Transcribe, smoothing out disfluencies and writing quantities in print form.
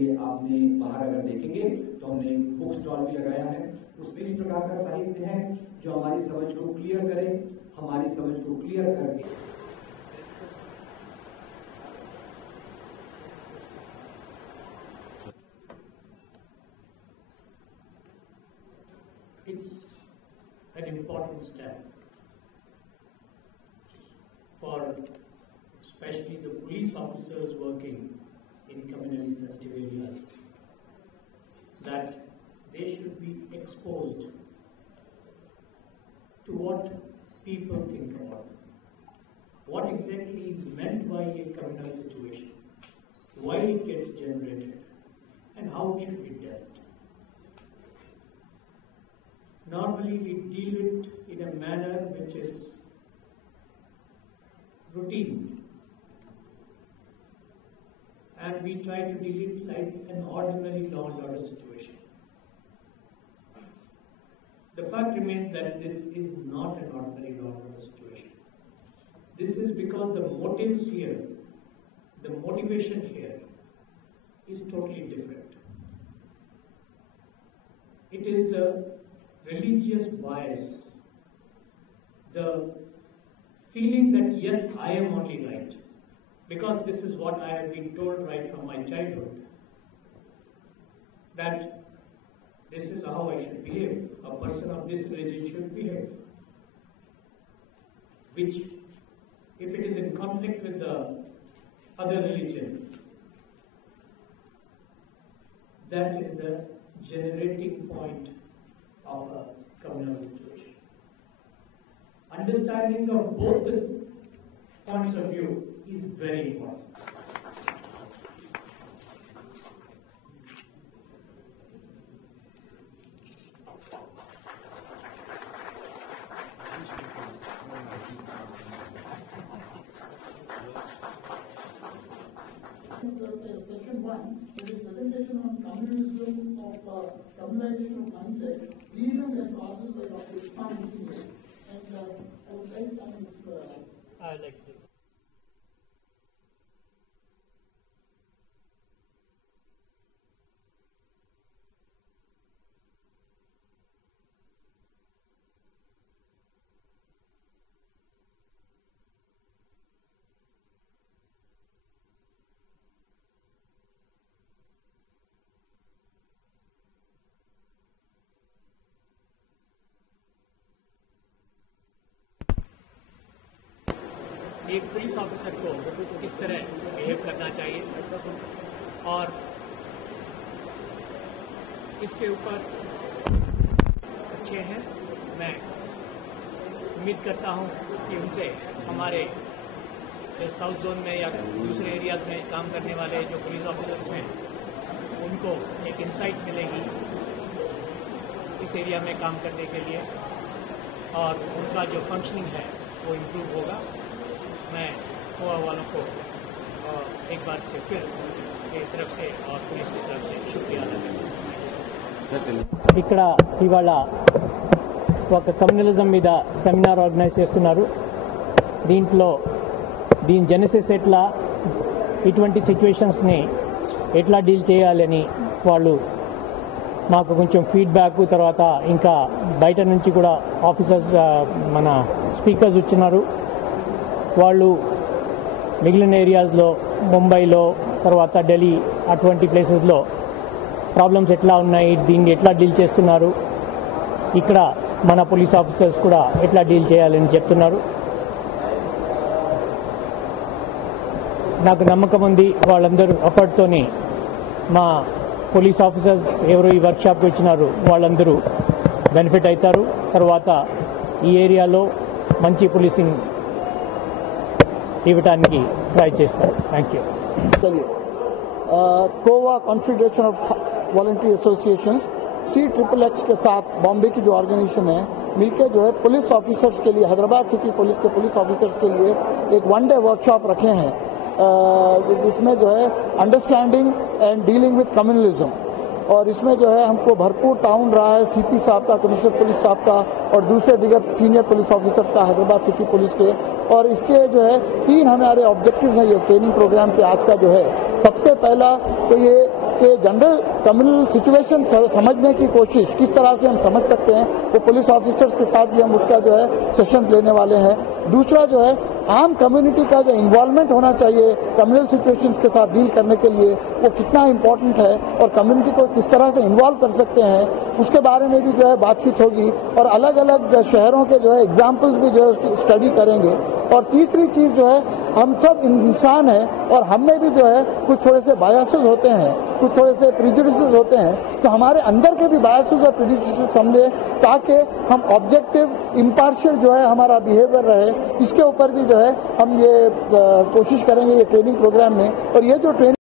लिए आपने बाहर अगर देखेंगे तो हमने बुक स्टॉल भी लगाया है। उसमें इस प्रकार का साहित्य है जो हमारी समझ को क्लियर करे, हमारी समझ को क्लियर करके it's an important step for especially the police officers working in communally sensitive areas, that they should be exposed to what people think about what exactly is meant by a communal situation, why it gets generated, and how it should be dealt. Normally we deal it in a manner which is routine, and we try to deal it like an ordinary law and order situation. The fact remains that this is not an ordinary law and order situation. This is because the motives here, the motivation here is totally different. It is the religious bias, the feeling that yes, I am only right, because this is what I have been told right from my childhood, that this is how I should behave, a person of this religion should behave, which if it is in conflict with the other religion, that is the generating point of a communal situation. Understanding of both these points of view is very important. Section 1, it is presentation on communalism of communalization of mindset, reasons and causes by Dr. Islam Engineer. And I would like some I like it. एक police officer को किस तरह behave करना चाहिए और इसके ऊपर अच्छे हैं। मैं उम्मीद करता हूं कि उनसे हमारे साउथ जोन में या दूसरे एरियाज में काम करने वाले जो पुलिस ऑफिसर्स हैं उनको एक इंसाइट मिलेगी इस एरिया में काम करने के लिए और उनका जो फंक्शनिंग है वो इम्प्रूव होगा। मैं गोवा वालों को एक बार से फिर उनकी तरफ से और पुलिस की तरफ से शुक्रिया अदा करता हूं। ఇక్కడ ఇవాళ ఒక కమ్యూనలిజం మీద సెమినార్ ఆర్గనైజ్ చేస్తున్నారు। దీని జెనసిస్ ఎట్లా, ఇటువంటి సిచ్యువేషన్స్ని ఎట్లా డీల్ చేయాలని వాళ్ళు మాకు కొంచెం ఫీడ్బ్యాక్, తర్వాత ఇంకా బయట నుంచి కూడా ఆఫీసర్స్ మన స్పీకర్స్ వచ్చినారు। వాళ్ళు మిగిలిన ఏరియాస్లో ముంబైలో తర్వాత ఢిల్లీ అటువంటి ప్లేసెస్లో ప్రాబ్లమ్స్ ఎట్లా ఉన్నాయి, దీన్ని ఎట్లా డీల్ చేస్తున్నారు, ఇక్కడ మన పోలీస్ ఆఫీసర్స్ కూడా ఎట్లా డీల్ చేయాలని చెప్తున్నారు। నాకు నమ్మకం ఉంది వాళ్ళందరూ ఎఫర్ట్తోని మా పోలీస్ ఆఫీసర్స్ ఎవరు ఈ వర్క్షాప్కి వచ్చినారు వాళ్ళందరూ బెనిఫిట్ అవుతారు। తర్వాత ఈ ఏరియాలో మంచి పోలీసింగ్ ఇవ్వడానికి ట్రై చేస్తారు। Thank you. Cava confederation of voluntary associations CXXX के साथ बॉम्बे की जो ऑर्गेनाइजेशन है मिलकर जो है पुलिस ऑफिसर्स के लिए, हैदराबाद सिटी पुलिस के पुलिस ऑफिसर्स के लिए एक वन डे वर्कशॉप रखे हैं जिसमें जो है understanding and dealing with communalism, और इसमें जो है हमको भरपूर ताउन रहा है CP साहब का, कमिश्नर पुलिस साहब का और दूसरे दिगर सीनियर पुलिस ऑफिसर का हैदराबाद सिटी पुलिस के। और इसके जो है 3 हमारे ऑब्जेक्टिव हैं ये ट्रेनिंग प्रोग्राम के आज का जो है। सबसे पहला तो ये के जनरल कम्युनल सिचुएशन समझने की कोशिश किस तरह से हम समझ सकते हैं, वो पुलिस ऑफिसर्स के साथ भी हम उसका जो है सेशन लेने वाले हैं। दूसरा जो है आम कम्युनिटी का जो इन्वॉल्वमेंट होना चाहिए कम्युनल सिचुएशंस के साथ डील करने के लिए, वो कितना इम्पोर्टेंट है और कम्युनिटी को किस तरह से इन्वॉल्व कर सकते हैं, उसके बारे में भी जो है बातचीत होगी और अलग अलग शहरों के जो है एग्जाम्पल्स भी जो है स्टडी करेंगे। और तीसरी चीज जो है हम सब इंसान हैं और हम में भी जो है कुछ थोड़े से बायसेस होते हैं, कुछ थोड़े से प्रिजुडिसेस होते हैं, तो हमारे अंदर के भी बायसेस और प्रिजुडिसेस समझे ताकि हम ऑब्जेक्टिव इम्पार्शियल जो है हमारा बिहेवियर रहे। इसके ऊपर भी जो है हम ये कोशिश करेंगे ये ट्रेनिंग प्रोग्राम में। और ये जो ट्रेनिंग